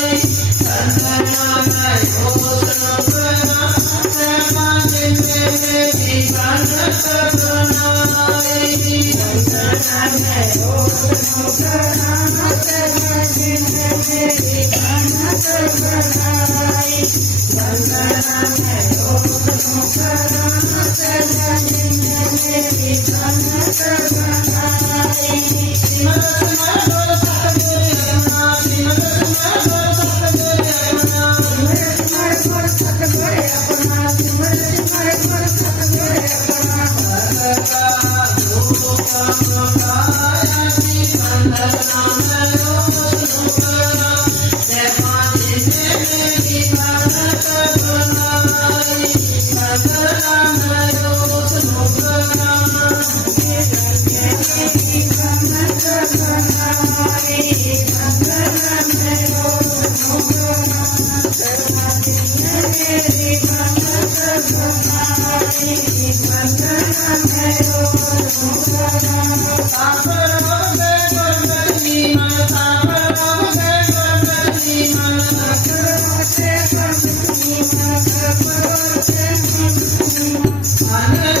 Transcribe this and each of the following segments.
Thank you. Amen.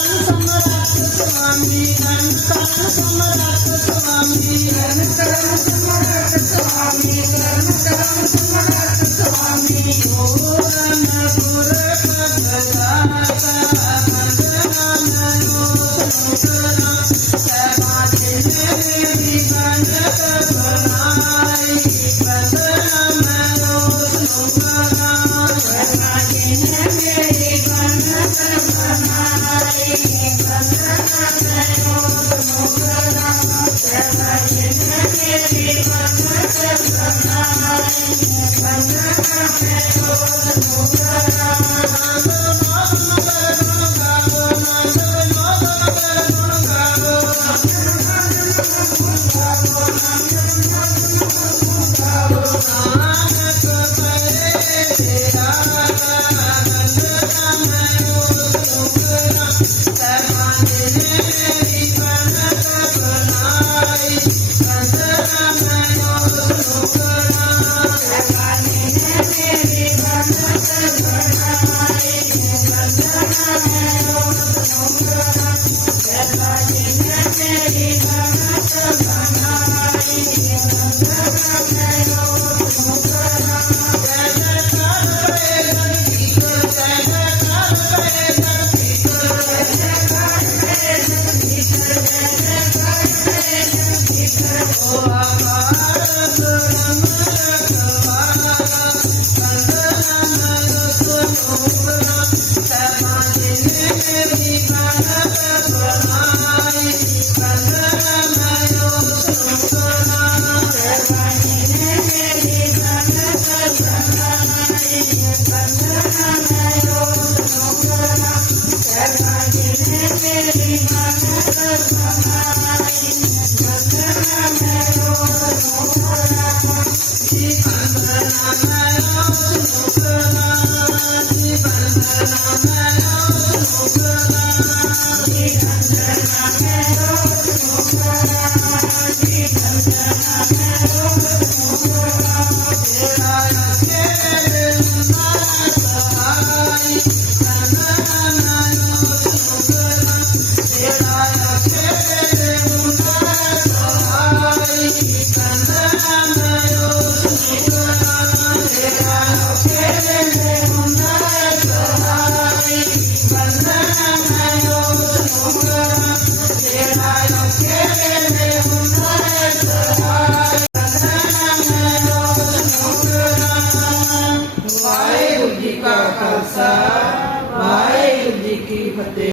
Yeah. Thank you. Hare Rama, Rama Thank you.